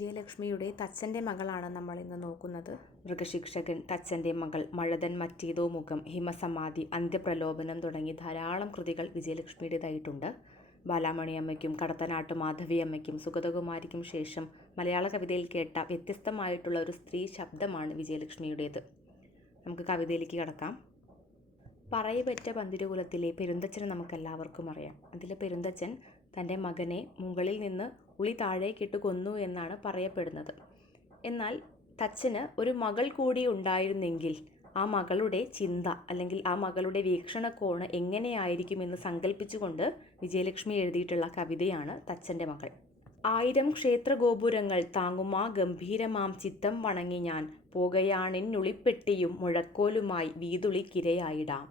വിജയലക്ഷ്മിയുടെ തച്ചൻ്റെ മകളാണ് നമ്മൾ ഇന്ന് നോക്കുന്നത്. മൃഗശിക്ഷകൻ, തച്ചൻ്റെ മകൾ, മഴതൻ മറ്റേതോ മുഖം, ഹിമസമാധി, അന്ത്യപ്രലോഭനം തുടങ്ങി ധാരാളം കൃതികൾ വിജയലക്ഷ്മിയുടേതായിട്ടുണ്ട്. ബാലാമണിയമ്മയ്ക്കും കടത്തനാട്ട് മാധവിയമ്മയ്ക്കും സുഗതകുമാരിക്കും ശേഷം മലയാള കവിതയിൽ കേട്ട വ്യത്യസ്തമായിട്ടുള്ള ഒരു സ്ത്രീ ശബ്ദമാണ് വിജയലക്ഷ്മിയുടേത്. നമുക്ക് കവിതയിലേക്ക് കടക്കാം. പറയപെറ്റ പന്തിരുകുലത്തിലെ പെരുന്തച്ഛനെ നമുക്കെല്ലാവർക്കും അറിയാം. അതിലെ പെരുന്തച്ഛൻ തൻ്റെ മകനെ മുകളിൽ നിന്ന് ഉളി താഴേക്കിട്ട് കൊന്നു എന്നാണ് പറയപ്പെടുന്നത്. എന്നാൽ തച്ചന് ഒരു മകൾ കൂടി ഉണ്ടായിരുന്നെങ്കിൽ ആ മകളുടെ ചിന്ത അല്ലെങ്കിൽ ആ മകളുടെ വീക്ഷണകോണ് എങ്ങനെയായിരിക്കുമെന്ന് സങ്കല്പിച്ചുകൊണ്ട് വിജയലക്ഷ്മി എഴുതിയിട്ടുള്ള കവിതയാണ് തച്ചൻ്റെ മകൾ. 1000 ക്ഷേത്രഗോപുരങ്ങൾ താങ്ങുമാ ഗംഭീരമാം ചിത്തം വണങ്ങി ഞാൻ പോകുകയാണെന്നുളിപ്പെട്ടിയും മുഴക്കോലുമായി വീതുളിക്കിരയായിടാം.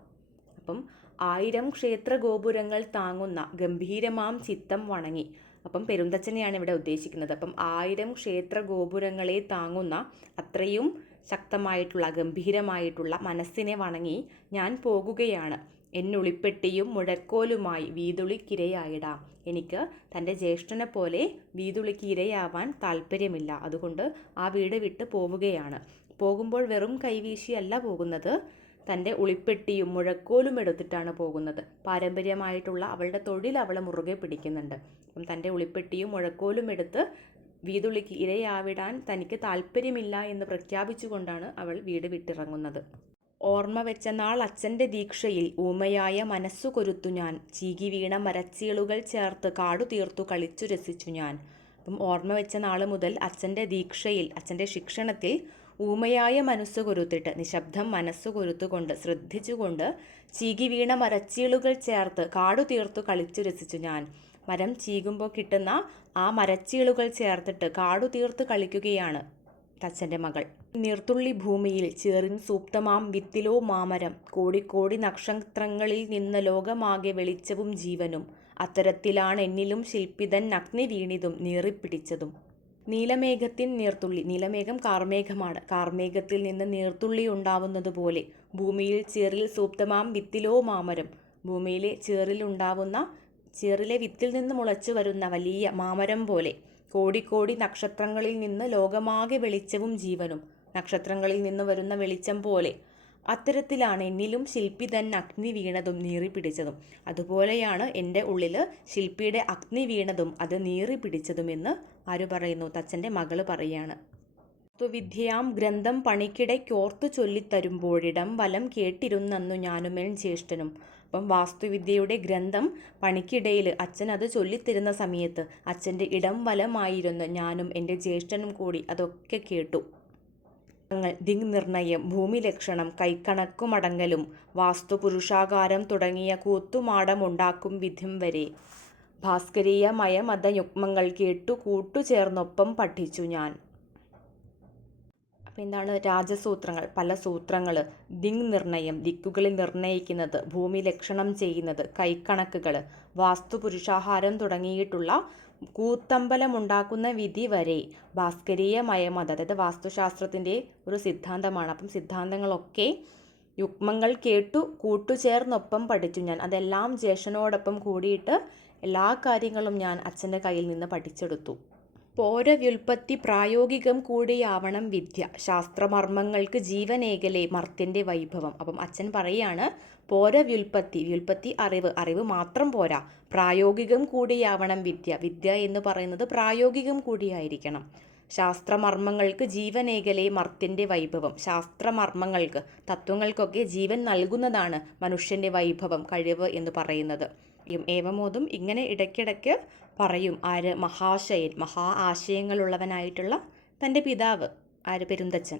അപ്പം 1000 ക്ഷേത്രഗോപുരങ്ങൾ താങ്ങുന്ന ഗംഭീരമാം ചിത്തം വണങ്ങി. അപ്പം പെരുന്തച്ഛനെയാണ് ഇവിടെ ഉദ്ദേശിക്കുന്നത്. അപ്പം 1000 ക്ഷേത്രഗോപുരങ്ങളെ താങ്ങുന്ന അത്രയും ശക്തമായിട്ടുള്ള ഗംഭീരമായിട്ടുള്ള മനസ്സിനെ വണങ്ങി ഞാൻ പോകുകയാണ്. എന്നുളിപ്പെട്ടിയും മുഴക്കോലുമായി വീതുളിക്കിരയായിടാം. എനിക്ക് തൻ്റെ ജ്യേഷ്ഠനെ പോലെ വീതുളിക്ക് ഇരയാവാൻ താല്പര്യമില്ല. അതുകൊണ്ട് ആ വീട് വിട്ട് പോവുകയാണ്. പോകുമ്പോൾ വെറും കൈവീശിയല്ല പോകുന്നത്, തൻ്റെ ഉളിപ്പെട്ടിയും മുഴക്കോലും എടുത്തിട്ടാണ് പോകുന്നത്. പാരമ്പര്യമായിട്ടുള്ള അവളുടെ തൊഴിൽ അവൾ മുറുകെ പിടിക്കുന്നുണ്ട്. അപ്പം തൻ്റെ ഉളിപ്പെട്ടിയും മുഴക്കോലും എടുത്ത് വീതുളിക്ക് ഇരയാവിടാൻ തനിക്ക് താല്പര്യമില്ല എന്ന് പ്രഖ്യാപിച്ചുകൊണ്ടാണ് അവൾ വീട് വിട്ടിറങ്ങുന്നത്. ഓർമ്മ വെച്ച നാൾ അച്ഛൻ്റെ ദീക്ഷയിൽ ഊമയായ മനസ്സു കൊരുത്തു ഞാൻ ചീകി വീണ മരച്ചീളുകൾ ചേർത്ത് കാടു തീർത്തു കളിച്ചു രസിച്ചു ഞാൻ. അപ്പം ഓർമ്മ വെച്ച നാൾ മുതൽ അച്ഛൻ്റെ ദീക്ഷയിൽ, അച്ഛൻ്റെ ശിക്ഷണത്തിൽ ഊമയായ മനസ്സു കൊരുത്തിട്ട്, നിശബ്ദം മനസ്സു കൊരുത്തുകൊണ്ട് ശ്രദ്ധിച്ചുകൊണ്ട് ചീകി വീണ മരച്ചീളുകൾ ചേർത്ത് കാടു തീർത്തു കളിച്ചു രസിച്ചു ഞാൻ. മരം ചീകുമ്പോൾ കിട്ടുന്ന ആ മരച്ചീളുകൾ ചേർത്തിട്ട് കാടു തീർത്ത് കളിക്കുകയാണ് തച്ചൻ്റെ മകൾ. നീർത്തുള്ളി ഭൂമിയിൽ ചേറിൻ സൂക്തമാം വിത്തിലോ മാമരം, കോടിക്കോടി നക്ഷത്രങ്ങളിൽ നിന്ന് ലോകമാകെ വെളിച്ചവും ജീവനും, അത്തരത്തിലാണ് എന്നിലും ശില്പിതൻ അഗ്നി വീണിതും നീറിപ്പിടിച്ചതും. നീലമേഘത്തിൻ നീർത്തുള്ളി, നീലമേഘം കാർമേഘമാണ്. കാർമേഘത്തിൽ നിന്ന് നീർത്തുള്ളി ഉണ്ടാവുന്നത് പോലെ ഭൂമിയിൽ ചേറിൽ സൂക്തമാം വിത്തിലോ മാമരം, ഭൂമിയിലെ ചേറിലെ വിത്തിൽ നിന്ന് മുളച്ചു വരുന്ന വലിയ മാമരം പോലെ, കോടിക്കോടി നക്ഷത്രങ്ങളിൽ നിന്ന് ലോകമാകെ വെളിച്ചവും ജീവനും, നക്ഷത്രങ്ങളിൽ നിന്ന് വരുന്ന വെളിച്ചം പോലെ അത്തരത്തിലാണ് എന്നിലും ശില്പി തന്നെ അഗ്നി വീണതും നീറി പിടിച്ചതും. അതുപോലെയാണ് എൻ്റെ ഉള്ളിൽ ശില്പിയുടെ അഗ്നി വീണതും അത് നീറി പിടിച്ചതുമെന്ന് ആര് പറയുന്നു? തച്ചൻ്റെ മകള് പറയാണ്. വാസ്തുവിദ്യയാം ഗ്രന്ഥം പണിക്കിടയ്ക്കോർത്തു ചൊല്ലിത്തരുമ്പോഴിടം വലം കേട്ടിരുന്നന്നു ഞാനുമെൻ ജ്യേഷ്ഠനും. അപ്പം വാസ്തുവിദ്യയുടെ ഗ്രന്ഥം പണിക്കിടയിൽ അച്ഛൻ അത് ചൊല്ലിത്തരുന്ന സമയത്ത് അച്ഛൻ്റെ ഇടം വലമായിരുന്നു ഞാനും എൻ്റെ ജ്യേഷ്ഠനും കൂടി അതൊക്കെ കേട്ടു. ദിങ്നിർണയം, ഭൂമിലക്ഷണം, കൈക്കണക്കുമടങ്ങലും, വാസ്തുപുരുഷാകാരം തുടങ്ങിയ കൂത്തുമാടമുണ്ടാക്കും വിധം വരെ ഭാസ്കരീയ മയമത യുഗ്മങ്ങൾ കേട്ടു കൂട്ടുചേർന്നൊപ്പം പഠിച്ചു ഞാൻ. അപ്പം എന്താണ്? രാജസൂത്രങ്ങൾ, പല സൂത്രങ്ങൾ, ദിങ്നിർണയം, ദിക്കുകളിൽ നിർണയിക്കുന്നത്, ഭൂമി ലക്ഷണം ചെയ്യുന്നത്, കൈക്കണക്കുകൾ, വാസ്തുപുരുഷാഹാരം തുടങ്ങിയിട്ടുള്ള കൂത്തമ്പലമുണ്ടാക്കുന്ന വിധി വരെ ഭാസ്കരീയ മയമത, അതായത് വാസ്തുശാസ്ത്രത്തിൻ്റെ ഒരു സിദ്ധാന്തമാണ്. അപ്പം സിദ്ധാന്തങ്ങളൊക്കെ യുഗ്മങ്ങൾ കേട്ടു കൂട്ടുചേർന്നൊപ്പം പഠിച്ചു ഞാൻ. അതെല്ലാം ജ്യേഷ്ഠനോടൊപ്പം കൂടിയിട്ട് എല്ലാ കാര്യങ്ങളും ഞാൻ അച്ഛൻ്റെ കയ്യിൽ നിന്ന് പഠിച്ചെടുത്തു. പോരവ്യുൽപ്പത്തി പ്രായോഗികം കൂടിയാവണം വിദ്യ, ശാസ്ത്രമർമ്മങ്ങൾക്ക് ജീവനേകലേ മർത്യൻ്റെ വൈഭവം. അപ്പം അച്ഛൻ പറയാണ്, വ്യുൽപ്പത്തി അറിവ് മാത്രം പോരാ, പ്രായോഗികം കൂടിയാവണം വിദ്യ. വിദ്യ എന്ന് പറയുന്നത് പ്രായോഗികം കൂടിയായിരിക്കണം. ശാസ്ത്രമർമ്മങ്ങൾക്ക് ജീവനേകലേ മർത്യൻ്റെ വൈഭവം. ശാസ്ത്രമർമ്മങ്ങൾക്ക്, തത്വങ്ങൾക്കൊക്കെ ജീവൻ നൽകുന്നതാണ് മനുഷ്യൻ്റെ വൈഭവം, കഴിവ് എന്ന് പറയുന്നത്. ഏവമോതും ഇങ്ങനെ ഇടയ്ക്കിടയ്ക്ക് പറയും. ആര്? മഹാശയൻ, മഹാ ആശയങ്ങളുള്ളവനായിട്ടുള്ള തൻ്റെ പിതാവ് ആര്? പെരുന്തച്ഛൻ.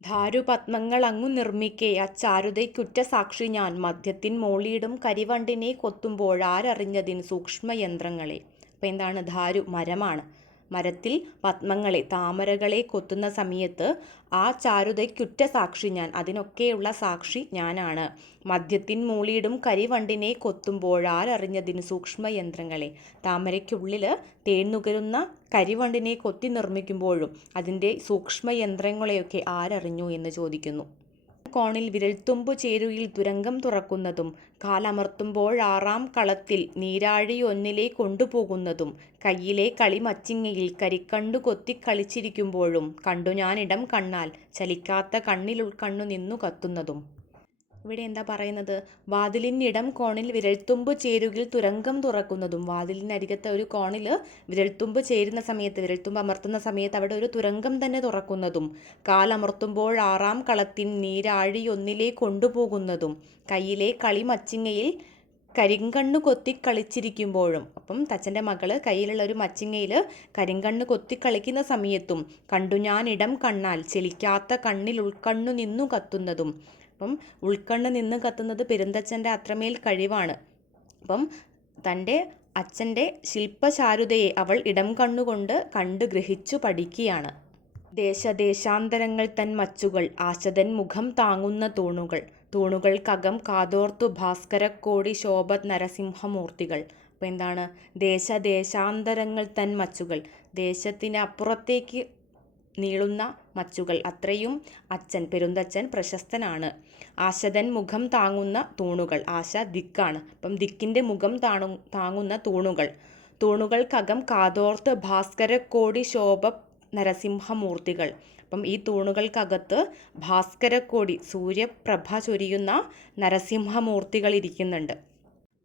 ധാരുപത്മങ്ങൾ അങ്ങു നിർമ്മിക്കേ അച്ചാരുതയ്ക്കുറ്റ സാക്ഷി ഞാൻ, മധ്യത്തിൻ മോളിയിടും കരിവണ്ടിനെ കൊത്തുമ്പോഴാരറിഞ്ഞതിൻ സൂക്ഷ്മയന്ത്രങ്ങളെ. അപ്പോൾ എന്താണ്? ധാരു മരമാണ്. മരത്തിൽ പത്മങ്ങളെ, താമരകളെ കൊത്തുന്ന സമയത്ത് ആ ചാരുതയ്ക്കുറ്റ സാക്ഷി ഞാൻ, അതിനൊക്കെയുള്ള സാക്ഷി ഞാനാണ്. മധ്യത്തിൻ മൂളിയിടും കരിവണ്ടിനെ കൊത്തുമ്പോഴാരറിഞ്ഞതിന് സൂക്ഷ്മയന്ത്രങ്ങളെ, താമരയ്ക്കുള്ളിൽ തേന്നുകരുന്ന കരിവണ്ടിനെ കൊത്തി നിർമ്മിക്കുമ്പോഴും അതിൻ്റെ സൂക്ഷ്മയന്ത്രങ്ങളെയൊക്കെ ആരറിഞ്ഞു എന്ന് ചോദിക്കുന്നു. കോണിൽ വിരൽത്തുമ്പു ചേരുയിൽ തുരങ്കം തുറക്കുന്നതും കാലമർത്തുമ്പോഴാറാം കളത്തിൽ നീരാഴിയൊന്നിലെ കൊണ്ടുപോകുന്നതും കയ്യിലെ കളിമച്ചിങ്ങയിൽ കരിക്കണ്ടു കൊത്തി കളിച്ചിരിക്കുമ്പോഴും കണ്ടു ഞാനിടം കണ്ണാൽ ചലിക്കാത്ത കണ്ണിലുൾക്കണ്ണു നിന്നു കത്തുന്നതും. ഇവിടെ എന്താ പറയുന്നത്? വാതിലിനിടം കോണിൽ വിരൽത്തുമ്പ് ചേരുകിൽ തുരങ്കം തുറക്കുന്നതും. വാതിലിനരികത്തെ ഒരു കോണിൽ വിരൽത്തുമ്പ് ചേരുന്ന സമയത്ത്, വിരൽത്തുമ്പ് അമർത്തുന്ന സമയത്ത് അവിടെ ഒരു തുരങ്കം തന്നെ തുറക്കുന്നതും കാലമർത്തുമ്പോഴാറാം കളത്തിൻ നീരാഴിയൊന്നിലെ കൊണ്ടുപോകുന്നതും കയ്യിലെ കളിമച്ചിങ്ങയിൽ കരിങ്കണ്ണ് കൊത്തി കളിച്ചിരിക്കുമ്പോഴും. അപ്പം തച്ചൻ്റെ മകള് കയ്യിലുള്ള ഒരു മച്ചിങ്ങയിൽ കരിങ്കണ്ണ് കൊത്തി കളിക്കുന്ന സമയത്തും കണ്ടു ഞാൻ ഇടം കണ്ണാൽ ചെലിക്കാത്ത കണ്ണിൽ ഉൾക്കണ്ണു നിന്നു കത്തുന്നതും. അപ്പം ഉൾക്കണ്ണ് നിന്ന് കത്തുന്നത് പെരുന്തച്ഛൻ്റെ അത്രമേൽ കഴിവാണ്. അപ്പം തൻ്റെ അച്ഛൻ്റെ ശില്പചാരുതയെ അവൾ ഇടം കണ്ണുകൊണ്ട് കണ്ട് ഗ്രഹിച്ചു പഠിക്കുകയാണ്. ദേശദേശാന്തരങ്ങൾ തൻ മച്ചുകൾ ആശതൻ മുഖം താങ്ങുന്ന തൂണുകൾ തൂണുകൾക്കകം കാതോർത്തു ഭാസ്കരക്കോടി ശോഭ നരസിംഹമൂർത്തികൾ. അപ്പോൾ എന്താണ്? ദേശദേശാന്തരങ്ങൾ തൻ മച്ചുകൾ, ദേശത്തിന് അപ്പുറത്തേക്ക് നീളുന്ന മച്ചുകൾ, അത്രയും അച്ഛൻ പെരുന്തച്ഛൻ പ്രശസ്തനാണ്. ആശതൻ മുഖം താങ്ങുന്ന തൂണുകൾ, ആശ ദിക്കാണ്. അപ്പം ദിക്കിൻ്റെ മുഖം താങ്ങുന്ന തൂണുകൾ തൂണുകൾക്കകം കാതോർത്ത് ഭാസ്കരക്കോടി ശോഭ നരസിംഹമൂർത്തികൾ. അപ്പം ഈ തൂണുകൾക്കകത്ത് ഭാസ്കരക്കോടി സൂര്യപ്രഭ ചൊരിയുന്ന നരസിംഹമൂർത്തികൾ ഇരിക്കുന്നുണ്ട്.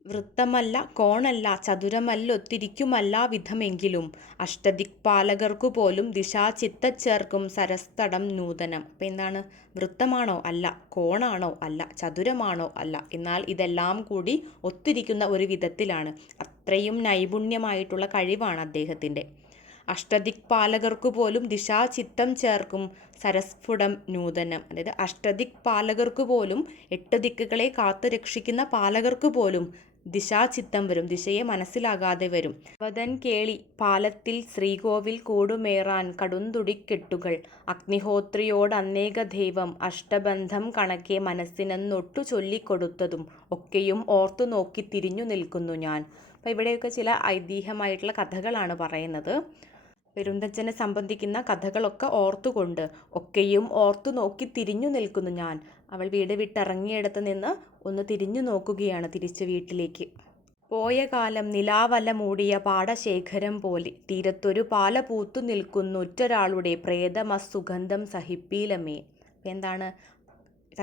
വൃത്തമല്ല കോണല്ല ചതുരമല്ലൊത്തിരിക്കുമല്ലാ വിധമെങ്കിലും അഷ്ടദിക്പാലകർക്കു പോലും ദിശാചിത്തച്ചേർക്കും സരസ്തടം നൂതനം. അപ്പം എന്താണ്? വൃത്തമാണോ? അല്ല. കോണാണോ? അല്ല. ചതുരമാണോ? അല്ല. എന്നാൽ ഇതെല്ലാം കൂടി ഒത്തിരിക്കുന്ന ഒരു വിധത്തിലാണ്. അത്രയും നൈപുണ്യമായിട്ടുള്ള കഴിവാണ് അദ്ദേഹത്തിൻ്റെ. അഷ്ടദിക്പാലകർക്കു പോലും ദിശാചിത്തം ചേർക്കും സരസ്ഫുടം നൂതനം. അതായത് അഷ്ടദിക്പാലകർക്കു പോലും, 8 ദിക്കുകളെ കാത്തു രക്ഷിക്കുന്ന പാലകർക്ക് പോലും ദിശാചിത്തം വരും, ദിശയെ മനസ്സിലാകാതെ വരും. അവതൻ കേളി പാലത്തിൽ ശ്രീകോവിൽ കൂടുമേറാൻ കടുന്തുടിക്കെട്ടുകൾ അഗ്നിഹോത്രിയോട് അനേക ദൈവം അഷ്ടബന്ധം കണക്കെ മനസ്സിനൊട്ടു ചൊല്ലിക്കൊടുത്തതും ഒക്കെയും ഓർത്തു നോക്കി തിരിഞ്ഞു നിൽക്കുന്നു ഞാൻ. അപ്പം ഇവിടെയൊക്കെ ചില ഐതിഹ്യമായിട്ടുള്ള കഥകളാണ് പറയുന്നത്. പെരുന്തച്ഛനെ സംബന്ധിക്കുന്ന കഥകളൊക്കെ ഓർത്തുകൊണ്ട് ഒക്കെയും ഓർത്തു നോക്കി തിരിഞ്ഞു നിൽക്കുന്നു ഞാൻ. അവൾ വീട് വിട്ടിറങ്ങിയിടത്ത് നിന്ന് ഒന്ന് തിരിഞ്ഞു നോക്കുകയാണ് തിരിച്ച് വീട്ടിലേക്ക്. പോയ കാലം നിലാവല മൂടിയ പാടശേഖരം പോലെ തീരത്തൊരു പാല പൂത്തു നിൽക്കുന്നു ഒറ്റൊരാളുടെ പ്രേതമസുഗന്ധം സഹിപ്പീലമേ. എന്താണ്?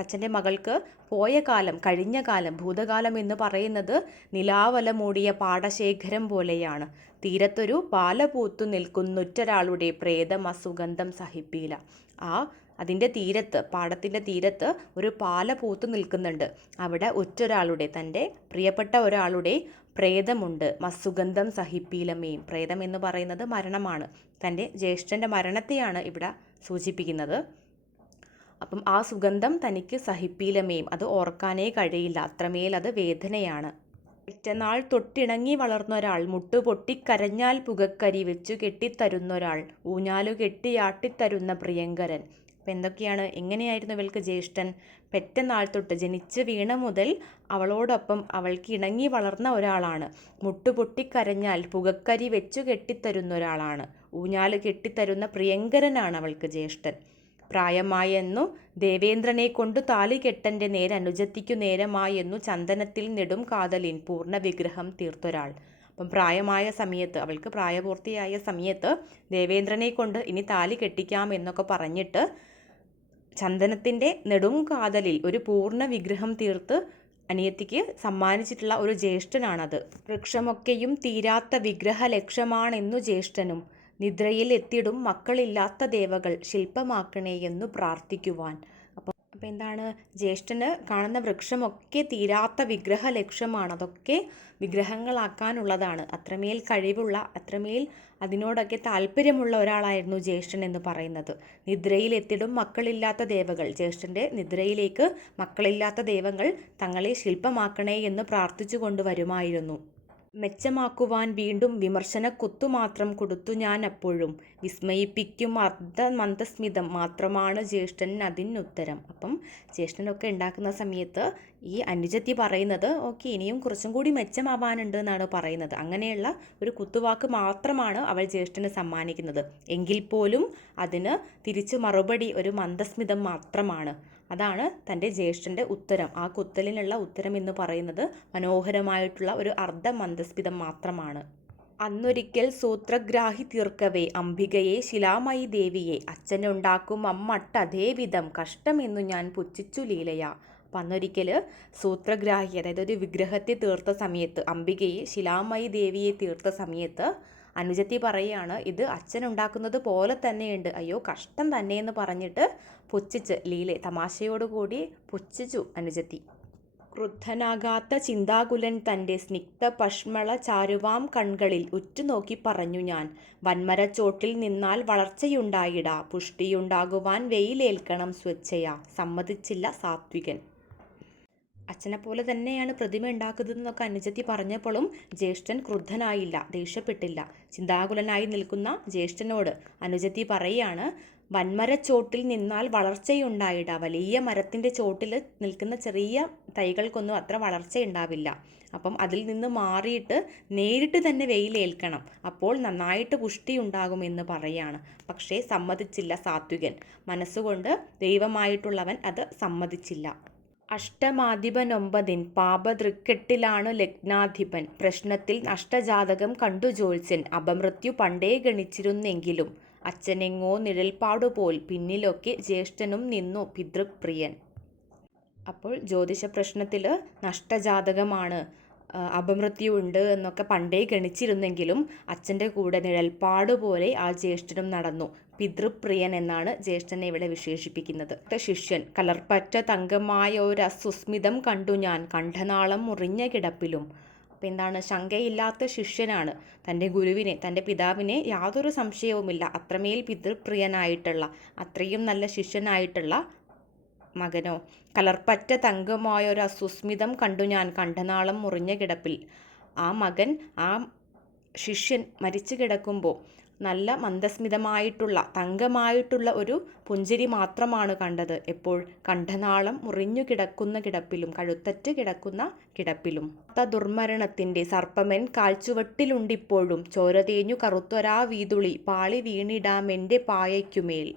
അച്ഛൻ്റെ മകൾക്ക് പോയ കാലം, കഴിഞ്ഞ കാലം, ഭൂതകാലം എന്ന് പറയുന്നത് നിലാവല മൂടിയ പാടശേഖരം പോലെയാണ്. തീരത്തൊരു പാല പൂത്തു നിൽക്കുന്നൊറ്റൊരാളുടെ പ്രേതമസുഗന്ധം സഹിപ്പീല. അതിൻ്റെ തീരത്ത്, പാടത്തിൻ്റെ തീരത്ത് ഒരു പാല പൂത്തു നിൽക്കുന്നുണ്ട്. അവിടെ ഒറ്റൊരാളുടെ, തൻ്റെ പ്രിയപ്പെട്ട ഒരാളുടെ പ്രേതമുണ്ട്. മസുഗന്ധം സഹിപ്പീലമേയും. പ്രേതം എന്ന് പറയുന്നത് മരണമാണ്. തൻ്റെ ജ്യേഷ്ഠൻ്റെ മരണത്തെയാണ് ഇവിടെ സൂചിപ്പിക്കുന്നത്. അപ്പം ആ സുഗന്ധം തനിക്ക് സഹിപ്പീലമേയും, അത് ഓർക്കാനേ കഴിയില്ല, അത്രമേൽ അത് വേദനയാണ്. പെറ്റനാൾ തൊട്ടിണങ്ങി വളർന്നൊരാൾ മുട്ടുപൊട്ടിക്കരഞ്ഞാൽ പുകക്കരി വെച്ചു കെട്ടിത്തരുന്നൊരാൾ ഊഞ്ഞാലു കെട്ടിയാട്ടിത്തരുന്ന പ്രിയങ്കരൻ. അപ്പം എന്തൊക്കെയാണ്? എങ്ങനെയായിരുന്നു ഇവൾക്ക് ജ്യേഷ്ഠൻ? പെറ്റനാൾ തൊട്ട്, ജനിച്ച് വീണ മുതൽ അവളോടൊപ്പം അവൾക്ക് ഇണങ്ങി വളർന്ന ഒരാളാണ്. മുട്ടുപൊട്ടിക്കരഞ്ഞാൽ പുകക്കരി വെച്ചു കെട്ടിത്തരുന്ന ഒരാളാണ്. ഊഞ്ഞാല് കെട്ടിത്തരുന്ന പ്രിയങ്കരനാണ് അവൾക്ക് ജ്യേഷ്ഠൻ. പ്രായമായെന്നു ദേവേന്ദ്രനെ കൊണ്ടു താലി കെട്ടൻ്റെ നേരനുജത്തിക്കു നേരമായെന്നു ചന്ദനത്തിൽ നെടും കാതലിൻ പൂർണ്ണ വിഗ്രഹം തീർത്തൊരാൾ. അപ്പം പ്രായമായ സമയത്ത്, അവൾക്ക് പ്രായപൂർത്തിയായ സമയത്ത് ദേവേന്ദ്രനെ കൊണ്ട് ഇനി താലി കെട്ടിക്കാം എന്നൊക്കെ പറഞ്ഞിട്ട് ചന്ദനത്തിൻ്റെ നെടും കാതലിൽ ഒരു പൂർണ്ണ വിഗ്രഹം തീർത്ത് അനിയത്തിക്ക് സമ്മാനിച്ചിട്ടുള്ള ഒരു ജ്യേഷ്ഠനാണത്. വൃക്ഷമൊക്കെയും തീരാത്ത വിഗ്രഹലക്ഷമാണെന്നു ജ്യേഷ്ഠനും നിദ്രയിൽ എത്തിടും മക്കളില്ലാത്ത ദേവകൾ ശില്പമാക്കണേ എന്നു പ്രാർത്ഥിക്കുവാൻ. അപ്പം എന്താണ്? ജ്യേഷ്ഠന് കാണുന്ന വൃക്ഷമൊക്കെ തീരാത്ത വിഗ്രഹലക്ഷമാണ്. അതൊക്കെ വിഗ്രഹങ്ങളാക്കാനുള്ളതാണ്. അത്രമേൽ കഴിവുള്ള, അത്രമേൽ അതിനോടൊക്കെ താല്പര്യമുള്ള ഒരാളായിരുന്നു ജ്യേഷ്ഠൻ എന്ന് പറയുന്നത്. നിദ്രയിൽ എത്തിടും മക്കളില്ലാത്ത ദേവകൾ, ജ്യേഷ്ഠൻ്റെ നിദ്രയിലേക്ക് മക്കളില്ലാത്ത ദൈവങ്ങൾ തങ്ങളെ ശില്പമാക്കണേ എന്ന് പ്രാർത്ഥിച്ചു കൊണ്ടുവരുമായിരുന്നു. മെച്ചമാക്കുവാൻ വീണ്ടും വിമർശനക്കുത്തു മാത്രം കൊടുത്തു ഞാൻ അപ്പോഴും വിസ്മയിപ്പിക്കും മന്ദസ്മിതം മാത്രമാണ് ജ്യേഷ്ഠൻ അതിനുത്തരം. അപ്പം ജ്യേഷ്ഠനൊക്കെ ഉണ്ടാക്കുന്ന സമയത്ത് ഈ അനുജത്തി പറയുന്നത് ഓക്കെ, ഇനിയും കുറച്ചും കൂടി മെച്ചമാവാനുണ്ട് എന്നാണ് പറയുന്നത്. അങ്ങനെയുള്ള ഒരു കുത്തുവാക്ക് മാത്രമാണ് അവൾ ജ്യേഷ്ഠന് സമ്മാനിക്കുന്നത്. എങ്കിൽ പോലും അതിന് തിരിച്ചു മറുപടി ഒരു മന്ദസ്മിതം മാത്രമാണ്. അതാണ് തൻ്റെ ജ്യേഷ്ഠൻ്റെ ഉത്തരം. ആ കുത്തലിനുള്ള ഉത്തരം എന്ന് പറയുന്നത് മനോഹരമായിട്ടുള്ള ഒരു അർദ്ധ മന്ദസ്മിതം മാത്രമാണ്. അന്നൊരിക്കൽ സൂത്രഗ്രാഹി തീർക്കവേ അംബികയെ ശിലാമയി ദേവിയെ അച്ഛനുണ്ടാക്കും അമ്മട്ടതേവിധം കഷ്ടമെന്നു ഞാൻ പുച്ഛിച്ചു ലീലയാ. അപ്പം അന്നൊരിക്കൽ സൂത്രഗ്രാഹി, അതായത് ഒരു വിഗ്രഹത്തെ തീർത്ത സമയത്ത്, അംബികയെ ശിലാമയി ദേവിയെ തീർത്ത സമയത്ത് അനുജത്തി പറയുകയാണ്, ഇത് അച്ഛനുണ്ടാക്കുന്നത് പോലെ തന്നെയുണ്ട്, അയ്യോ കഷ്ടം തന്നെയെന്ന് പറഞ്ഞിട്ട് പുച്ഛിച്ച് ലീലെ തമാശയോടുകൂടി പുച്ഛിച്ചു അനുജത്തി. ക്രുദ്ധനാകാത്ത ചിന്താകുലൻ തൻ്റെ സ്നിഗ്ധ പഷ്മള ചാരുവാം കൺകളിൽ ഉറ്റുനോക്കി പറഞ്ഞു ഞാൻ, വൻമരച്ചോട്ടിൽ നിന്നാൽ വളർച്ചയുണ്ടായിടാ, പുഷ്ടിയുണ്ടാകുവാൻ വെയിലേൽക്കണം സ്വച്ഛയാ. സമ്മതിച്ചില്ല സാത്വികൻ. അച്ഛനെ പോലെ തന്നെയാണ് പ്രതിമ ഉണ്ടാക്കുന്നതെന്നൊക്കെ അനുജത്തി പറഞ്ഞപ്പോഴും ജ്യേഷ്ഠൻ ക്രുദ്ധനായില്ല, ദേഷ്യപ്പെട്ടില്ല. ചിന്താകുലനായി നിൽക്കുന്ന ജ്യേഷ്ഠനോട് അനുജത്തി പറയുകയാണ്, വൻമരച്ചോട്ടിൽ നിന്നാൽ വളർച്ചയുണ്ടായിട. വലിയ മരത്തിൻ്റെ ചോട്ടിൽ നിൽക്കുന്ന ചെറിയ തൈകൾക്കൊന്നും അത്ര വളർച്ചയുണ്ടാവില്ല. അപ്പം അതിൽ നിന്ന് മാറിയിട്ട് നേരിട്ട് തന്നെ വെയിലേൽക്കണം, അപ്പോൾ നന്നായിട്ട് പുഷ്ടി ഉണ്ടാകുമെന്ന് പറയാണ്. പക്ഷേ സമ്മതിച്ചില്ല സാത്വികൻ. മനസ്സുകൊണ്ട് ദൈവമായിട്ടുള്ളവൻ അത് സമ്മതിച്ചില്ല. അഷ്ടമാധിപനൊമ്പതിൻ പാപതൃക്കെട്ടിലാണു ലഗ്നാധിപൻ, പ്രശ്നത്തിൽ നഷ്ടജാതകം കണ്ടു ജ്യോത്സ്യൻ, അപമൃത്യു പണ്ടേ ഗണിച്ചിരുന്നെങ്കിലും അച്ഛനെങ്ങോ നിഴൽപ്പാടുപോൽ പിന്നിലൊക്കെ ജ്യേഷ്ഠനും നിന്നു പിതൃപ്രിയൻ. അപ്പോൾ ജ്യോതിഷ പ്രശ്നത്തിൽ നഷ്ടജാതകമാണ്, അപമൃത്യു ഉണ്ട് എന്നൊക്കെ പണ്ടേ ഗണിച്ചിരുന്നെങ്കിലും അച്ഛൻ്റെ കൂടെ നിഴൽപ്പാടുപോലെ ആ ജ്യേഷ്ഠനും നടന്നു. പിതൃപ്രിയൻ എന്നാണ് ജ്യേഷ്ഠനെ ഇവിടെ വിശേഷിപ്പിക്കുന്നത്. ശിഷ്യൻ കലർപ്പറ്റ തങ്കമായൊരസുസ്മിതം കണ്ടു ഞാൻ, കണ്ഠനാളം മുറിഞ്ഞ കിടപ്പിലും. അപ്പം എന്താണ്, ശങ്കയില്ലാത്ത ശിഷ്യനാണ്. തൻ്റെ ഗുരുവിനെ, തൻ്റെ പിതാവിനെ യാതൊരു സംശയവുമില്ല അത്രമേൽ പിതൃപ്രിയനായിട്ടുള്ള, അത്രയും നല്ല ശിഷ്യനായിട്ടുള്ള മകനോ. കലർപ്പറ്റ തങ്കമായൊരസുസ്മിതം കണ്ടു ഞാൻ, കണ്ഠനാളം മുറിഞ്ഞ കിടപ്പിൽ. ആ മകൻ, ആ ശിഷ്യൻ മരിച്ചു കിടക്കുമ്പോൾ നല്ല മന്ദസ്മിതമായിട്ടുള്ള തങ്കമായിട്ടുള്ള ഒരു പുഞ്ചിരി മാത്രമാണ് കണ്ടത്. എപ്പോൾ? കണ്ഠനാളം മുറിഞ്ഞു കിടക്കുന്ന കിടപ്പിലും, കഴുത്തറ്റ് കിടക്കുന്ന കിടപ്പിലും. ദുർമരണത്തിൻ്റെ സർപ്പമെൻ കാൽച്ചുവട്ടിലുണ്ടിപ്പോഴും, ചോരതേഞ്ഞു കറുത്തൊരാ വീതുളി പാളി വീണിടാമെൻ്റെ പായയ്ക്കുമേൽ.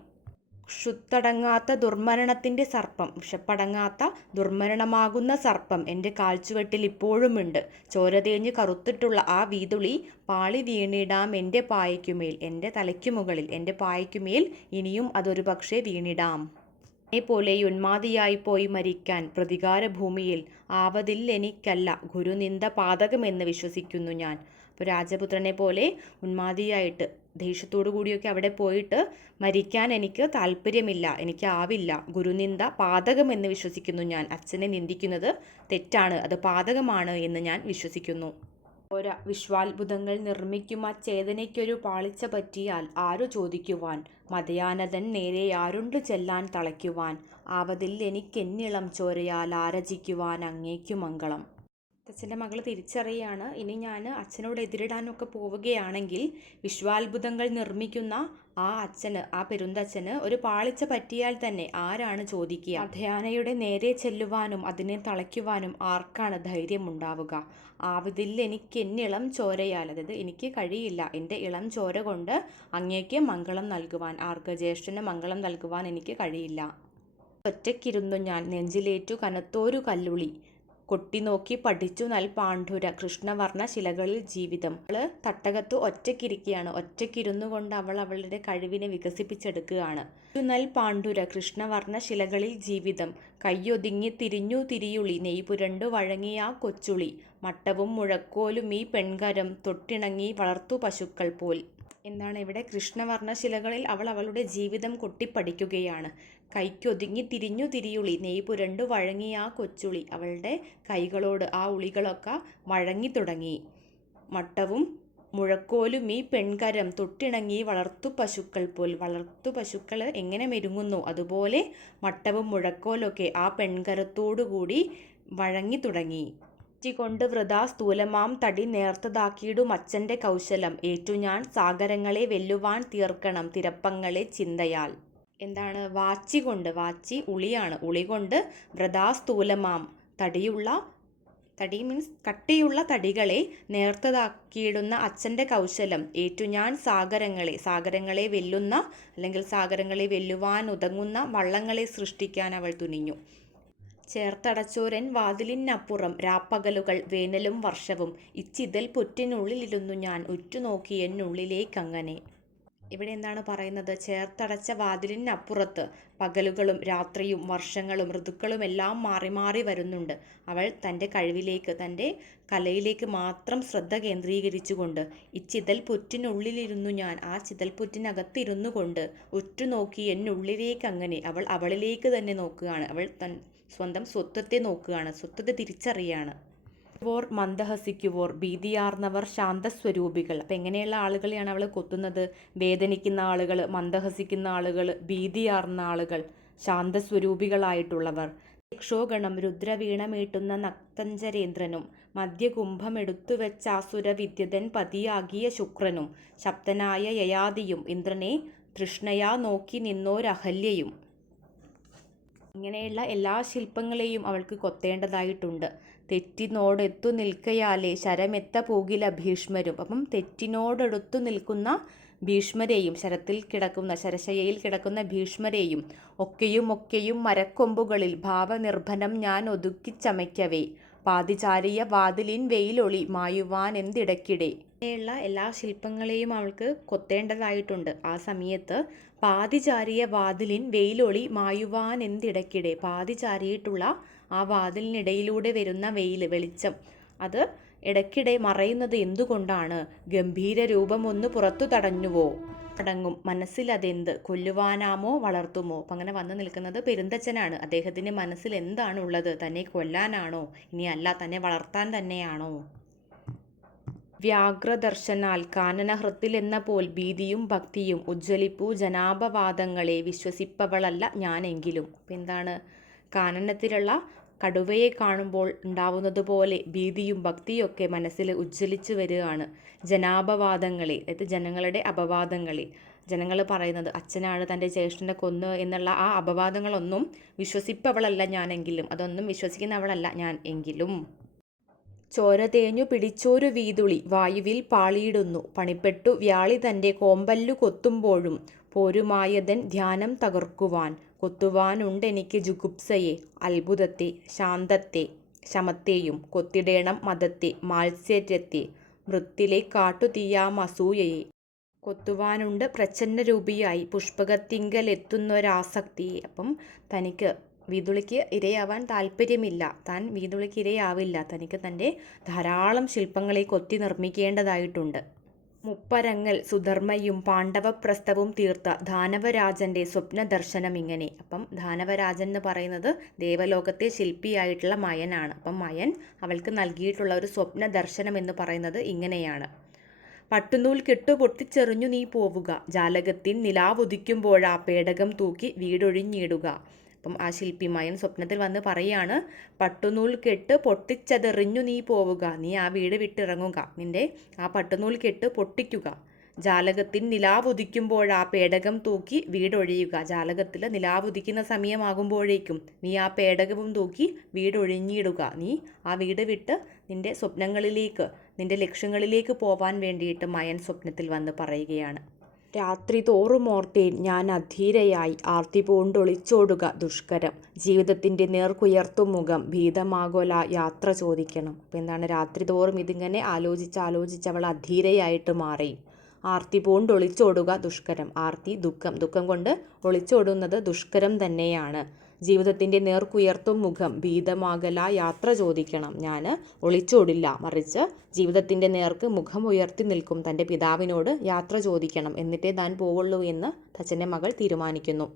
ക്ഷുത്തടങ്ങാത്ത ദുർമരണത്തിൻ്റെ സർപ്പം, വിഷപ്പടങ്ങാത്ത ദുർമരണമാകുന്ന സർപ്പം എൻ്റെ കാൽച്ചുവട്ടിൽ ഇപ്പോഴുമുണ്ട്. ചോരതേഞ്ഞ് കറുത്തിട്ടുള്ള ആ വീതുളി പാളി വീണിടാം എൻ്റെ പായയ്ക്കുമേൽ, എൻ്റെ തലയ്ക്കു മുകളിൽ, എൻ്റെ പായയ്ക്കുമേൽ ഇനിയും അതൊരു പക്ഷേ വീണിടാം. പോലെ ഉന്മാദിയായിപ്പോയി മരിക്കാൻ പ്രതികാരഭൂമിയിൽ ആവതില്ലെനിക്കല്ല, ഗുരുനിന്ദ പാതകമെന്ന് വിശ്വസിക്കുന്നു ഞാൻ. അപ്പോൾ രാജപുത്രനെ പോലെ ഉന്മാദിയായിട്ട് ദേഷ്യത്തോടു കൂടിയൊക്കെ അവിടെ പോയിട്ട് മരിക്കാൻ എനിക്ക് താല്പര്യമില്ല, എനിക്കാവില്ല. ഗുരുനിന്ദ പാതകമെന്ന് വിശ്വസിക്കുന്നു ഞാൻ. അച്ഛനെ നിന്ദിക്കുന്നത് തെറ്റാണ്, അത് പാതകമാണ് എന്ന് ഞാൻ വിശ്വസിക്കുന്നു. വിശ്വാത്ഭുതങ്ങൾ നിർമ്മിക്കുമ ചേതനയ്ക്കൊരു പാളിച്ച പറ്റിയാൽ ആരു ചോദിക്കുവാൻ, മതയാനതൻ നേരെ ആരുണ്ടു ചെല്ലാൻ തളയ്ക്കുവാൻ, ആവതിൽ എനിക്കെന്നിളം ചോരയാൽ ആരചിക്കുവാൻ അങ്ങേക്കു മംഗളം. അച്ഛൻ്റെ മകൾ തിരിച്ചറിയാണ്, ഇനി ഞാൻ അച്ഛനോട് എതിരിടാനൊക്കെ പോവുകയാണെങ്കിൽ വിശ്വാത്ഭുതങ്ങൾ നിർമ്മിക്കുന്ന ആ അച്ഛന്, ആ പെരുന്തച്ഛന് ഒരു പാളിച്ച പറ്റിയാൽ തന്നെ ആരാണ് ചോദിക്കുക? മതയാനയുടെ നേരെ ചെല്ലുവാനും അതിനെ തളയ്ക്കുവാനും ആർക്കാണ് ധൈര്യമുണ്ടാവുക? ആവതിൽ എനിക്കെന്നിളം ചോരയാൽ, അതായത് എനിക്ക് കഴിയില്ല എൻ്റെ ഇളം ചോര കൊണ്ട് അങ്ങേക്ക് മംഗളം നൽകുവാൻ. ആർക്ക്? ജ്യേഷ്ഠന് മംഗളം നൽകുവാൻ എനിക്ക് കഴിയില്ല. ഒറ്റയ്ക്കിരുന്നു ഞാൻ നെഞ്ചിലേറ്റു കനത്തോരു കല്ലുളി, കൊട്ടിനോക്കി പഠിച്ചു പാണ്ഡുര കൃഷ്ണവർണ്ണ ശിലകളിൽ ജീവിതം. അവൾ തട്ടകത്ത് ഒറ്റയ്ക്കിരിക്കുകയാണ്. ഒറ്റയ്ക്കിരുന്നു കൊണ്ട് അവൾ അവളുടെ കഴിവിനെ വികസിപ്പിച്ചെടുക്കുകയാണ്. പാണ്ഡുര കൃഷ്ണവർണ്ണ ശിലകളിൽ ജീവിതം, കയ്യൊതുങ്ങി തിരിഞ്ഞു തിരിയുളി, നെയ്പുരണ്ടു വഴങ്ങിയ ആ കൊച്ചുളി, മട്ടവും മുഴക്കോലും ഈ പെൺകരം, തൊട്ടിണങ്ങി വളർത്തു പശുക്കൾ പോൽ. എന്താണ് ഇവിടെ? കൃഷ്ണവർണ്ണ ശിലകളിൽ അവൾ അവളുടെ ജീവിതം കൊട്ടിപ്പഠിക്കുകയാണ്. കൈക്കൊതുങ്ങി തിരിഞ്ഞു തിരിയുളി, നെയ്പുരണ്ടു വഴങ്ങിയ ആ കൊച്ചുളി, അവളുടെ കൈകളോട് ആ ഉളികളൊക്കെ വഴങ്ങി തുടങ്ങി. മട്ടവും മുഴക്കോലും ഈ പെൺകരം, തൊട്ടിണങ്ങി വളർത്തു പശുക്കൾ പോൽ. വളർത്തു പശുക്കൾ എങ്ങനെ മെരുങ്ങുന്നു അതുപോലെ മട്ടവും മുഴക്കോലൊക്കെ ആ പെൺകരത്തോടുകൂടി വഴങ്ങി തുടങ്ങി. കൊണ്ട് വൃഥാ സ്ഥൂലമാം തടി നേർത്തതാക്കിയിടും അച്ഛൻ്റെ കൗശലം, ഏറ്റു ഞാൻ സാഗരങ്ങളെ വെല്ലുവാൻ തീർക്കണം തിരപ്പങ്ങളെ ചിന്തയാൽ. എന്താണ്? വാച്ചി കൊണ്ട്, വാച്ചി ഉളിയാണ്, ഉളി കൊണ്ട് വൃഥാ സ്ഥൂലമാം തടിയുള്ള തടി മീൻസ് കട്ടിയുള്ള തടികളെ നേർത്തതാക്കിയിടുന്ന അച്ഛൻ്റെ കൗശലം ഏറ്റു ഞാൻ സാഗരങ്ങളെ വെല്ലുന്ന അല്ലെങ്കിൽ സാഗരങ്ങളെ വെല്ലുവാൻ ഉതങ്ങുന്ന വള്ളങ്ങളെ സൃഷ്ടിക്കാൻ അവൾ തുനിഞ്ഞു. ചേർത്തടച്ചോരൻ വാതിലിനപ്പുറം രാപ്പകലുകൾ വേനലും വർഷവും ഇച്ചിതൽ പുറ്റിനുള്ളിലിരുന്നു ഞാൻ ഉറ്റുനോക്കി എന്നുള്ളിലേക്കങ്ങനെ. ഇവിടെ എന്താണ് പറയുന്നത്? ചേർത്തടച്ച വാതിലിനപ്പുറത്ത് പകലുകളും രാത്രിയും വർഷങ്ങളും ഋതുക്കളുമെല്ലാം മാറി മാറി വരുന്നുണ്ട്. അവൾ തൻ്റെ കഴിവിലേക്ക്, തൻ്റെ കലയിലേക്ക് മാത്രം ശ്രദ്ധ കേന്ദ്രീകരിച്ചുകൊണ്ട് ഇച്ചിതൽ പുറ്റിനുള്ളിലിരുന്നു ഞാൻ, ആ ചിതൽപുറ്റിനകത്തിരുന്നു കൊണ്ട് ഉറ്റുനോക്കി എന്നുള്ളിലേക്കങ്ങനെ. അവൾ അവളിലേക്ക് തന്നെ നോക്കുകയാണ്. അവൾ സ്വന്തം സ്വത്വത്തെ നോക്കുകയാണ്, സ്വത്വത്തെ തിരിച്ചറിയാണ്. മന്ദഹസിക്കുവോർ ഭീതിയാർന്നവർ ശാന്തസ്വരൂപികൾ. അപ്പം എങ്ങനെയുള്ള ആളുകളെയാണ് അവൾ കൊത്തുന്നത്? വേദനിക്കുന്ന ആളുകൾ, മന്ദഹസിക്കുന്ന ആളുകൾ, ഭീതിയാർന്ന ആളുകൾ, ശാന്തസ്വരൂപികളായിട്ടുള്ളവർ. യക്ഷോഗണം രുദ്രവീണമീട്ടുന്ന നക്തഞ്ചരേന്ദ്രനും മധ്യകുംഭമെടുത്തുവെച്ചാസുര വിദ്യതൻ പതിയാകിയ ശുക്രനും ശബ്ദനായ യയാതിയും ഇന്ദ്രനെ തൃഷ്ണയാ നോക്കി നിന്നോരഹല്യയും. ഇങ്ങനെയുള്ള എല്ലാ ശില്പങ്ങളെയും അവൾക്ക് കൊത്തേണ്ടതായിട്ടുണ്ട്. തെറ്റിനോടെത്തു നിൽക്കയാലേ ശരമെത്ത പോകില ഭീഷ്മരും. അപ്പം തെറ്റിനോടടുത്തു നിൽക്കുന്ന ഭീഷ്മരെയും, ശരശയ്യയിൽ കിടക്കുന്ന ഭീഷ്മരെയും ഒക്കെയും മരക്കൊമ്പുകളിൽ ഭാവനിർഭനം ഞാൻ ഒതുക്കിച്ചമയ്ക്കവേ പാതിചാരിയ വാതിലിൻ വെയിലൊളി മായുവാനെന്തിടയ്ക്കിടെ. ഇങ്ങനെയുള്ള എല്ലാ ശില്പങ്ങളെയും അവൾക്ക് കൊത്തേണ്ടതായിട്ടുണ്ട്. ആ സമയത്ത് പാതിചാരിയ വാതിലിൻ വെയിലൊളി മായുവാനെന്തിടയ്ക്കിടെ, പാതിചാരിയിട്ടുള്ള ആ വാതിലിനിടയിലൂടെ വരുന്ന വെളിച്ചം അത് ഇടയ്ക്കിടെ മറയുന്നത് എന്തുകൊണ്ടാണ്? ഗംഭീര രൂപമൊന്ന് പുറത്തു തടഞ്ഞുവോ അടങ്ങും മനസ്സിലതെന്ത് കൊല്ലുവാനാമോ വളർത്തുമോ. അപ്പം അങ്ങനെ വന്നു നിൽക്കുന്നത് പെരുന്തച്ഛനാണ്. അദ്ദേഹത്തിൻ്റെ മനസ്സിൽ എന്താണ് ഉള്ളത്? തന്നെ കൊല്ലാനാണോ? ഇനി അല്ല, തന്നെ വളർത്താൻ തന്നെയാണോ? വ്യാഘ്രദർശനാൽ കാനനഹൃത്തിലെന്ന പോൽ ഭീതിയും ഭക്തിയും ഉജ്ജ്വലിപ്പൂ ജനാപവാദങ്ങളെ വിശ്വസിപ്പവളല്ല ഞാനെങ്കിലും. അപ്പം എന്താണ്? കാനനത്തിലുള്ള കടുവയെ കാണുമ്പോൾ ഉണ്ടാവുന്നത് പോലെ ഭീതിയും ഭക്തിയൊക്കെ മനസ്സിൽ ഉജ്ജ്വലിച്ചു വരികയാണ്. ജനാപവാദങ്ങളെ, അതായത് ജനങ്ങളുടെ അപവാദങ്ങളെ, ജനങ്ങൾ പറയുന്നത് അച്ഛനാണ് തൻ്റെ ജ്യേഷ്ഠനെ കൊന്ന് എന്നുള്ള ആ അപവാദങ്ങളൊന്നും വിശ്വസിപ്പവളല്ല ഞാനെങ്കിലും, അതൊന്നും വിശ്വസിക്കുന്നവളല്ല ഞാൻ എങ്കിലും. ചോര തേഞ്ഞു പിടിച്ചോരു വീതുളി വായുവിൽ പാളിയിടുന്നു പണിപ്പെട്ടു വ്യാളി തൻ്റെ കോമ്പല്ലു കൊത്തുമ്പോഴും പോരുമായതൻ ധ്യാനം തകർക്കുവാൻ. കൊത്തുവാനുണ്ടെനിക്ക് ജുഗുപ്സയെ, അത്ഭുതത്തെ, ശാന്തത്തെ, ശമത്തെയും. കൊത്തിടേണം മതത്തെ, മാത്സര്യത്തെ, മൃത്തിലെ കാട്ടുതീയാമസൂയയെ. കൊത്തുവാനുണ്ട് പ്രച്ഛന്നരൂപിയായി പുഷ്പകത്തിങ്കലെത്തുന്നൊരാസക്തിയെ. അപ്പം തനിക്ക് വീതുളിക്ക് ഇരയാവാൻ താല്പര്യമില്ല, താൻ വീതുളിക്ക് ഇരയാവില്ല. തനിക്ക് തൻ്റെ ധാരാളം ശില്പങ്ങളെ കൊത്തി നിർമ്മിക്കേണ്ടതായിട്ടുണ്ട്. മുപ്പരങ്ങൽ സുധർമ്മയും പാണ്ഡവപ്രസ്ഥവും തീർത്ത ധാനവരാജൻ്റെ സ്വപ്നദർശനം ഇങ്ങനെ. അപ്പം ധാനവരാജൻ എന്ന് പറയുന്നത് ദേവലോകത്തെ ശില്പിയായിട്ടുള്ള മയനാണ്. അപ്പം മയൻ അവൾക്ക് നൽകിയിട്ടുള്ള ഒരു സ്വപ്ന ദർശനം എന്ന് പറയുന്നത് ഇങ്ങനെയാണ്. പട്ടുനൂൽ കെട്ടു പൊട്ടിച്ചെറിഞ്ഞു നീ പോവുക, ജാലകത്തിൻ നിലാവുദിക്കുമ്പോഴാ പേടകം തൂക്കി വീടൊഴിഞ്ഞിടുക. അപ്പം ആ ശില്പി മയൻ സ്വപ്നത്തിൽ വന്ന് പറയാണ്, പട്ടുനൂൽ കെട്ട് പൊട്ടിച്ചതെറിഞ്ഞു നീ പോവുക, നീ ആ വീട് വിട്ടിറങ്ങുക, നിന്റെ ആ പട്ടുനൂൽ കെട്ട് പൊട്ടിക്കുക. ജാലകത്തിൽ നിലാവുദിക്കുമ്പോഴാ പേടകം തൂക്കി വീടൊഴിയുക, ജാലകത്തിൽ നിലാവുദിക്കുന്ന സമയമാകുമ്പോഴേക്കും നീ ആ പേടകവും തൂക്കി വീടൊഴിഞ്ഞിടുക. നീ ആ വീട് വിട്ട് നിന്റെ സ്വപ്നങ്ങളിലേക്ക്, നിന്റെ ലക്ഷ്യങ്ങളിലേക്ക് പോവാൻ വേണ്ടിയിട്ട് മയൻ സ്വപ്നത്തിൽ വന്ന് പറയുകയാണ്. രാത്രി തോറുമോർത്തേൻ ഞാൻ അധീരയായി ആർത്തി പൂണ്ടൊളിച്ചോടുക ദുഷ്കരം, ജീവിതത്തിൻ്റെ നേർക്കുയർത്തും മുഖം ഭീതമാകൊല യാത്ര ചോദിക്കണം. അപ്പം എന്താണ്? രാത്രി തോറും ഇതിങ്ങനെ ആലോചിച്ച് അവൾ അധീരയായിട്ട് മാറി. ആർത്തി പൂണ്ടൊളിച്ചോടുക ദുഷ്കരം, ആർത്തി ദുഃഖം, ദുഃഖം കൊണ്ട് ഒളിച്ചോടുന്നത് ദുഷ്കരം തന്നെയാണ്. ജീവിതത്തിൻ്റെ നേർക്കുയർത്തും മുഖം ഭീതമാകല യാത്ര ചോദിക്കണം. ഞാൻ ഒളിച്ചോടില്ല, മറിച്ച് ജീവിതത്തിൻ്റെ നേർക്ക് മുഖം ഉയർത്തി നിൽക്കും, തൻ്റെ പിതാവിനോട് യാത്ര ചോദിക്കണം, എന്നിട്ടേ താൻ പോവുള്ളൂ എന്ന് തച്ചൻ്റെ മകൾ തീരുമാനിക്കുന്നു.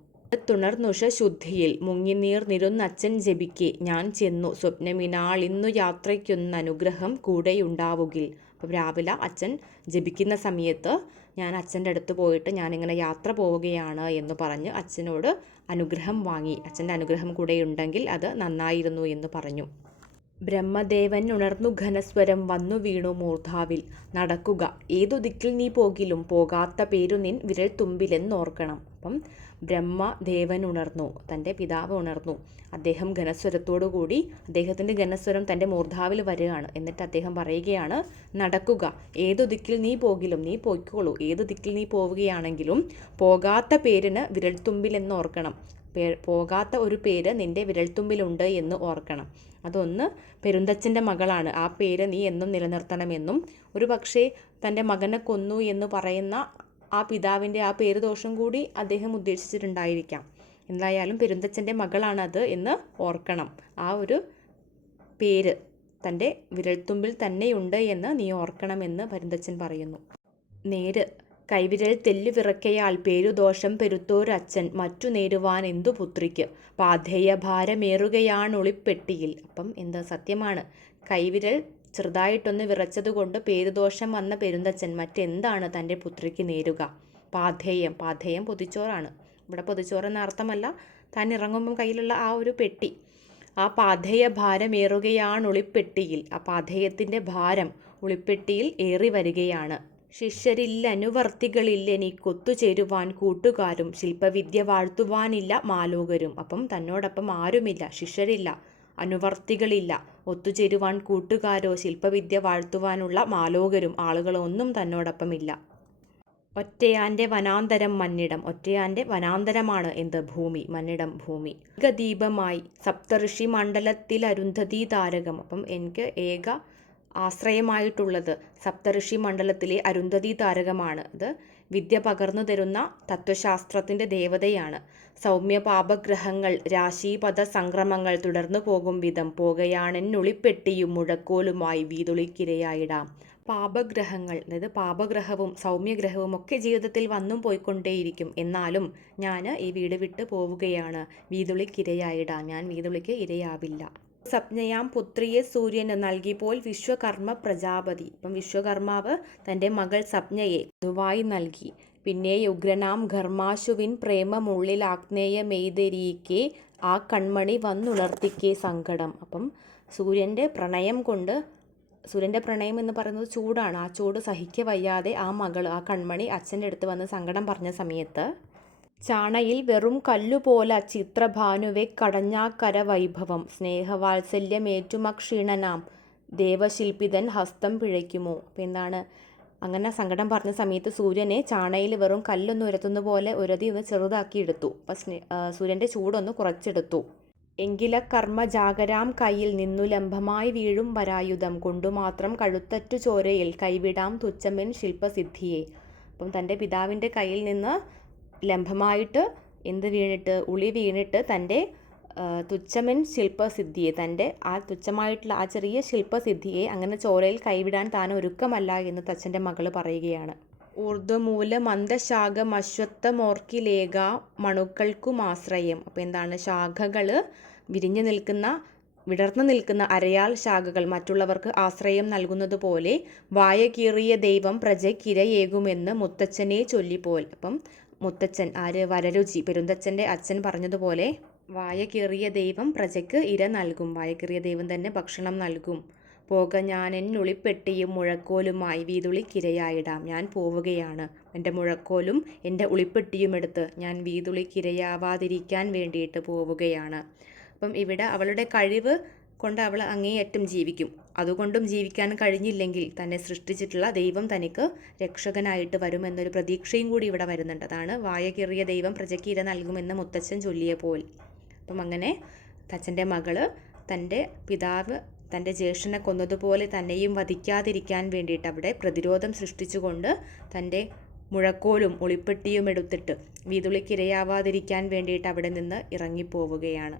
തുണർന്നുഷ ശുദ്ധിയിൽ മുങ്ങിനീർ നിരുന്നച്ഛൻ ജപിക്കെ ഞാൻ ചെന്നു സ്വപ്നമിനാളിന്നു യാത്രയ്ക്കൊന്നനുഗ്രഹം കൂടെയുണ്ടാവുകിൽ. അപ്പം രാവിലെ അച്ഛൻ ജപിക്കുന്ന സമയത്ത് ഞാൻ അച്ഛൻ്റെ അടുത്ത് പോയിട്ട് ഞാനിങ്ങനെ യാത്ര പോവുകയാണ് എന്ന് പറഞ്ഞ് അച്ഛനോട് അനുഗ്രഹം വാങ്ങി. അച്ഛൻ്റെ അനുഗ്രഹം കൂടെ ഉണ്ടെങ്കിൽ അത് നന്നായിരുന്നു എന്ന് പറഞ്ഞു. ബ്രഹ്മദേവൻ ഉണർന്നു ഘനസ്വരം വന്നു വീണു മൂർധാവിൽ. നടക്കുക ഏതു ദിക്കിൽ നീ പോകിലും പോകാത്ത പേരു നിൻ വിരൽ തുമ്പിലെന്നോർക്കണം. അപ്പം ബ്രഹ്മദേവൻ ഉണർന്നു, തൻ്റെ പിതാവ് ഉണർന്നു. അദ്ദേഹം ഘനസ്വരത്തോടുകൂടി, അദ്ദേഹത്തിൻ്റെ ഘനസ്വരം തൻ്റെ മൂർധാവിൽ വരികയാണ്. എന്നിട്ട് അദ്ദേഹം പറയുകയാണ്, നടക്കുക ഏതു ദിക്കിൽ നീ പോകിലും, നീ പോയിക്കോളൂ, ഏതു ദിക്കിൽ നീ പോവുകയാണെങ്കിലും പോകാത്ത പേരിന് വിരൽത്തുമ്പിലെന്ന് ഓർക്കണം. പോകാത്ത ഒരു പേര് നിൻ്റെ വിരൽത്തുമ്പിലുണ്ട് എന്ന് ഓർക്കണം. അതൊന്ന് പെരുന്തച്ഛൻ്റെ മകളാണ്, ആ പേര് നീ എന്നും നിലനിർത്തണമെന്നും, ഒരു പക്ഷേ തൻ്റെ മകനെ കൊന്നു എന്ന് പറയുന്ന ആ പിതാവിൻ്റെ ആ പേര് ദോഷം കൂടി അദ്ദേഹം ഉദ്ദേശിച്ചിട്ടുണ്ടായിരിക്കാം. എന്തായാലും പെരുന്തച്ഛൻ്റെ മകളാണത് എന്ന് ഓർക്കണം. ആ ഒരു പേര് തൻ്റെ വിരൽത്തുമ്പിൽ തന്നെയുണ്ട് എന്ന് നീ ഓർക്കണമെന്ന് പെരുന്തച്ഛൻ പറയുന്നു. നേര് കൈവിരൽ തെല്ലു വിറക്കയാൽ പേരുദോഷം പെരുത്തോരച്ഛൻ മറ്റു നേരുവാൻ എന്തു പുത്രിക്ക് പാധേയ ഭാരമേറുകയാണൊളിപ്പെട്ടിയിൽ. അപ്പം എന്ത് സത്യമാണ്, കൈവിരൽ ചെറുതായിട്ടൊന്ന് വിറച്ചതുകൊണ്ട് പേരുദോഷം വന്ന പെരുന്തച്ഛൻ മറ്റെന്താണ് തൻ്റെ പുത്രിക്ക് നേരുക? പാധേയം, പാധേയം പൊതിച്ചോറാണ്. ഇവിടെ പൊതിച്ചോറെന്ന അർത്ഥമല്ല, താൻ ഇറങ്ങുമ്പം കയ്യിലുള്ള ആ ഒരു പെട്ടി. ആ പാധേയ ഭാരമേറുകയാണൊളിപ്പെട്ടിയിൽ, ആ പാധേയത്തിൻ്റെ ഭാരം ഒളിപ്പെട്ടിയിൽ ഏറി വരികയാണ്. ശിഷ്യരില്ലനുവർത്തികളില്ലെനിക്കൊത്തുചേരുവാൻ കൂട്ടുകാരും ശില്പവിദ്യ വാഴ്ത്തുവാനില്ല മാലോകരും. അപ്പം തന്നോടൊപ്പം ആരുമില്ല, ശിഷ്യരില്ല, അനുവർത്തികളില്ല, ഒത്തുചേരുവാൻ കൂട്ടുകാരോ ശില്പവിദ്യ വാഴ്ത്തുവാനുള്ള മാലോകരും ആളുകളോ ഒന്നും തന്നോടൊപ്പമില്ല. ഒറ്റയാൻ്റെ വനാന്തരം മന്നിടം, ഒറ്റയാൻ്റെ വനാന്തരമാണ് എന്ത്? ഭൂമി, മന്നിടം ഭൂമി. ഏകദീപമായി സപ്തഋഷി മണ്ഡലത്തിൽ അരുന്ധതി താരകം. അപ്പം എനിക്ക് ഏക ആശ്രയമായിട്ടുള്ളത് സപ്തഋഷി മണ്ഡലത്തിലെ അരുന്ധതി താരകമാണ്. ഇത് വിദ്യ പകർന്നു തരുന്ന തത്വശാസ്ത്രത്തിൻ്റെ ദേവതയാണ്. സൗമ്യ പാപഗ്രഹങ്ങൾ രാശീപദ സംക്രമങ്ങൾ തുടർന്നു പോകും വിധം പോകയാണെന്നുളിപ്പെട്ടിയും മുഴക്കോലുമായി വീതുളിക്കിരയായിടാം. പാപഗ്രഹങ്ങൾ, അതായത് പാപഗ്രഹവും സൗമ്യഗ്രഹവും ഒക്കെ ജീവിതത്തിൽ വന്നും പോയിക്കൊണ്ടേയിരിക്കും. എന്നാലും ഞാൻ ഈ വീട് വിട്ട് പോവുകയാണ്, വീതുളിക്കിരയായിടാം, ഞാൻ വീതുളിക്ക് ഇരയാവില്ല. സപ്ഞയാം പുത്രിയെ സൂര്യന് നൽകിപ്പോൽ വിശ്വകർമ്മ പ്രജാപതി. ഇപ്പം വിശ്വകർമാവ് തൻ്റെ മകൾ സപ്ഞയെ ധുവായി നൽകി. പിന്നെ ഉഗ്രനാം ഘർമാശുവിൻ പ്രേമമുള്ളിൽ ആഗ്നേയമെയ്തെരിക്കെ ആ കൺമണി വന്നുണർത്തിക്കേ സങ്കടം. അപ്പം സൂര്യൻ്റെ പ്രണയം കൊണ്ട്, സൂര്യൻ്റെ പ്രണയം എന്ന് പറയുന്നത് ചൂടാണ്, ആ ചൂട് സഹിക്ക വയ്യാതെ ആ മകൾ, ആ കൺമണി അച്ഛൻ്റെ അടുത്ത് വന്ന് സങ്കടം പറഞ്ഞ സമയത്ത് ചാണയിൽ വെറും കല്ലുപോല ചിത്രഭാനുവെ കടഞ്ഞാക്കര വൈഭവം സ്നേഹവാത്സല്യമേറ്റുമക്ഷീണനാം ദേവശില്പിതൻ ഹസ്തം പിഴയ്ക്കുമോ. അപ്പം എന്താണ്, അങ്ങനെ സങ്കടം പറഞ്ഞ സമയത്ത് സൂര്യനെ ചാണയിൽ വെറും കല്ലൊന്ന് ഉരത്തുന്ന പോലെ ഉരതി ഒന്ന് ചെറുതാക്കിയെടുത്തു. അപ്പം സൂര്യൻ്റെ ചൂടൊന്ന് കുറച്ചെടുത്തു. എങ്കില കർമ്മജാഗരാം കയ്യിൽ നിന്നു ലംബമായി വീഴും വരായുധം കൊണ്ടുമാത്രം കഴുത്തറ്റു ചോരയിൽ കൈവിടാം തുച്ഛമെൻ ശില്പസിദ്ധിയെ. അപ്പം തൻ്റെ പിതാവിൻ്റെ കയ്യിൽ നിന്ന് ലംബമായിട്ട് എന്ത് വീണിട്ട്, ഉളി വീണിട്ട് തൻ്റെ തുച്ഛമെൻ ശില്പസിദ്ധിയെ, തൻ്റെ ആ തുച്ഛമായിട്ടുള്ള ആ ചെറിയ ശില്പസിദ്ധിയെ അങ്ങനെ ചോരയിൽ കൈവിടാൻ താൻ ഒരുക്കമല്ല എന്ന് തച്ചൻ്റെ മകൾ പറയുകയാണ്. ഊർധ്വമൂല മന്ദശാഖമശ്വത്ഥമോർക്കിലേക മണുക്കൾക്കുമാശ്രയം. അപ്പോൾ എന്താണ്, ശാഖകൾ വിരിഞ്ഞു നിൽക്കുന്ന, വിടർന്നു നിൽക്കുന്ന അരയാൽ ശാഖകൾ മറ്റുള്ളവർക്ക് ആശ്രയം നൽകുന്നത് പോലെ വായ കീറിയ ദൈവം പ്രജയ്ക്കിരയേകുമെന്ന് മുത്തച്ഛനെ ചൊല്ലിപ്പോൽ. അപ്പം മുത്തച്ഛൻ ആര്, വരരുചി, പെരുന്തച്ഛൻ്റെ അച്ഛൻ പറഞ്ഞതുപോലെ വായ കീറിയ ദൈവം പ്രജയ്ക്ക് ഇര നൽകും, വായ കീറിയ ദൈവം തന്നെ ഭക്ഷണം നൽകും. പോക ഞാനെന്നുളിപ്പെട്ടിയും മുഴക്കോലുമായി വീതുളിക്കിരയായിടാം, ഞാൻ പോവുകയാണ്, എൻ്റെ മുഴക്കോലും എൻ്റെ ഉളിപ്പെട്ടിയും എടുത്ത് ഞാൻ വീതുളിക്കിരയാവാതിരിക്കാൻ വേണ്ടിയിട്ട് പോവുകയാണ്. അപ്പം ഇവിടെ അവളുടെ കഴിവ് കൊണ്ട് അവൾ അങ്ങേയറ്റം ജീവിക്കും. അതുകൊണ്ടും ജീവിക്കാൻ കഴിഞ്ഞില്ലെങ്കിൽ തന്നെ സൃഷ്ടിച്ചിട്ടുള്ള ദൈവം തനിക്ക് രക്ഷകനായിട്ട് വരുമെന്നൊരു പ്രതീക്ഷയും കൂടി ഇവിടെ വരുന്നുണ്ട്. അതാണ് വായ കീറിയ ദൈവം പ്രജയ്ക്ക് ഇര നൽകുമെന്ന് മുത്തച്ഛൻ ചൊല്ലിയപ്പോൾ. അപ്പം അങ്ങനെ തച്ചൻ്റെ മകള് തൻ്റെ പിതാവ് തൻ്റെ ജ്യേഷ്ഠനെ കൊന്നതുപോലെ തന്നെയും വധിക്കാതിരിക്കാൻ വേണ്ടിയിട്ട് അവിടെ പ്രതിരോധം സൃഷ്ടിച്ചുകൊണ്ട് തൻ്റെ മുഴക്കോലും ഒളിപ്പെട്ടിയും എടുത്തിട്ട് വീതുളിക്കിരയാവാതിരിക്കാൻ വേണ്ടിയിട്ട് അവിടെ നിന്ന് ഇറങ്ങിപ്പോവുകയാണ്.